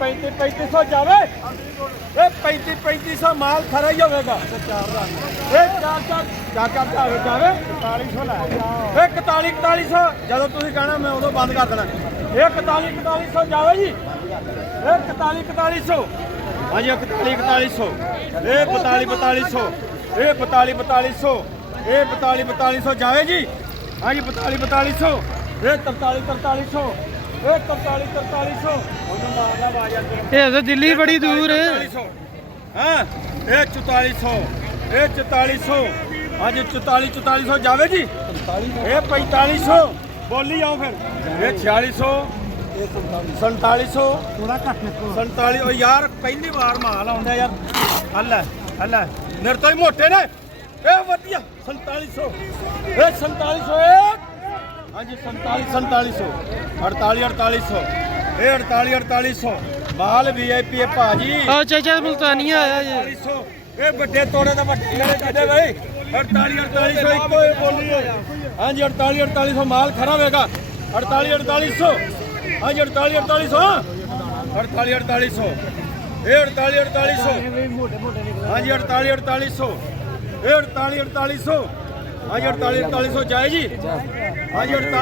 भाई 3500 जावे 3500 माल खरा ही होगा। चार जावे 4100 ਜਦੋਂ ਤੁਸੀਂ ਕਹਿਣਾ ਮੈਂ ਉਦੋਂ ਬੰਦ ਕਰ ਦੇਣਾ। 4100 ਜਾਵੇ ਜੀ 4100 ਹਾਂਜੀ 4100 ਇਹ 4200 ਇਹ 4200 ਇਹ 4200 ਜਾਵੇ ਜੀ ਹਾਂਜੀ 4200 ਇਹ 4300 ਇਹ 4300 ਇਹ ਤਾਂ ਦਿੱਲੀ ਬੜੀ ਦੂਰ ਹੈ। ਹਾਂ ਇਹ 4400 ਇਹ 4400 ਹਾਂਜੀ 4400 ਜਾਵੇ ਜੀ ਇਹ 4500 ਬੋਲੀ ਆਓ ਫਿਰ ਇਹ 4600 4700 ਥੋੜਾ ਘੱਟ ਨਿਕਲੋ 47 ਉਹ ਯਾਰ ਪਹਿਲੀ ਵਾਰ ਮਾਲ ਆਉਂਦਾ ਯਾਰ ਹੱਲ ਮੇਰੇ ਤੋਂ ਹੀ ਮੋਟੇ ਨੇ ਇਹ ਵਧੀਆ 4700 ਇਹ 4700 ਹਾਂਜੀ 4700 4800 ਇਹ 4800 ਮਾਲ ਵੀਆਈਪੀ ਹੈ ਭਾਜੀ ਆ ਚਾਚਾ ਮੁਲਤਾਨੀਆ ਆਇਆ ਜੀ 4800 ਇਹ ਵੱਡੇ ਤੋੜੇ ਦਾ ਵੱਡੇ ਜਿਹੜੇ ਕਿਹਦੇ ਬਈ 4800 ਇੱਕੋ ਹੀ ਬੋਲੀ ਹੈ ਹਾਂਜੀ 4800 ਮਾਲ ਖਰਾ ਹੋਵੇਗਾ 4800 ਹਾਂਜੀ 4800 4800 ਇਹ 4800 ਹਾਂਜੀ 4800 ਇਹ 4800 ਹਾਂਜੀ 4800 ਜਾਏ ਜੀ ਹਾਂਜੀ 48